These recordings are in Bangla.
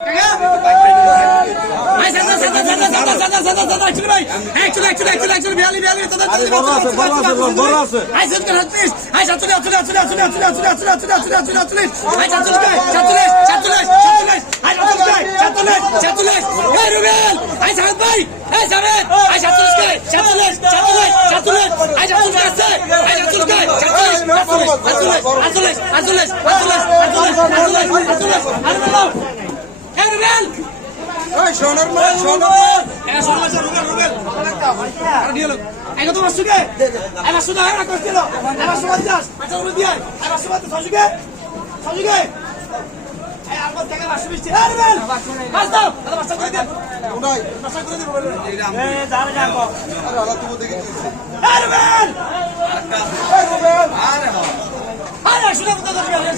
Erbil! সোনার মাল সোনার মাল Eh, sono mangiato Rugal, Rugal. Guarda, dillo. Hai fatto ma su che? Hai ma su da era costino. Hai ma su mangias. Mangiato un dia. Hai ma su mangias, so su che? So su che? Eh, al volta che va su bisti. Erbil! Basta! Ada basta করে দে। উনাই Basta করে দে Rugal। আরে আল্লাহ তুমি দেখে দিয়েছে Erbil! এই Rubel Hayır, şuna bu kadar gel. Sen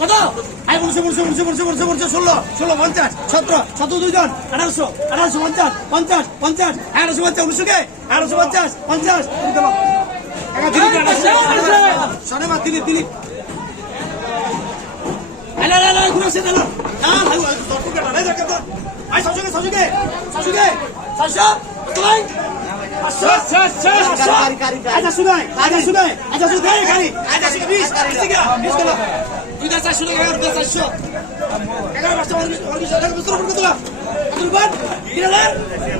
Kata. Ayo বলছে বলছে বলছে বলছে বলছে বলছে ষোলো ষোলো, পঞ্চাশ, সতেরো সতেরো দুইজন, আঠারোশো আঠারোশো পঞ্চাশ পঞ্চাশ পঞ্চাশ এগারোশো পঞ্চাশ, উনিশশো কে? এগারোশো পঞ্চাশ পঞ্চাশ। শোনে মা দিলি দিলি আরে আরে আরে ঘুরে আসে না না ভাই দশ টাকা না দেখা তো আই তুই আচ্ছা আচ্ছা আচ্ছা আচ্ছা শুনাই আচ্ছা শুনাই আচ্ছা গাড়ি আচ্ছা শুনে টাকা টাকা তুই দশ শুনে এগারো দশ চারশো এগারো পাঁচটা অর্গিস এগারো বছর পর কত কত রুপার তিন হাজার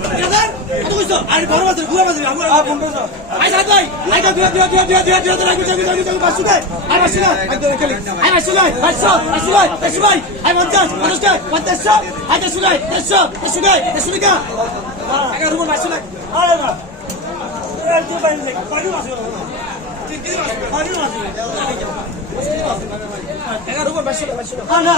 তিন হাজার কত কইছো আরে বড় বাজার ঘুরা বাজার আমরা পনেরোশো আই সাত ভাই আই তো দুই দুই দুই দুই দুই যাবি যাবি যাবি পাঁচশো আই পাঁচশো টাকা আই তো খেলি আই পাঁচশো টাকা টাকা ভাই আই টাকা আই টাকা টাকা টাকা রুপার পাঁচশো টাকা আরে না না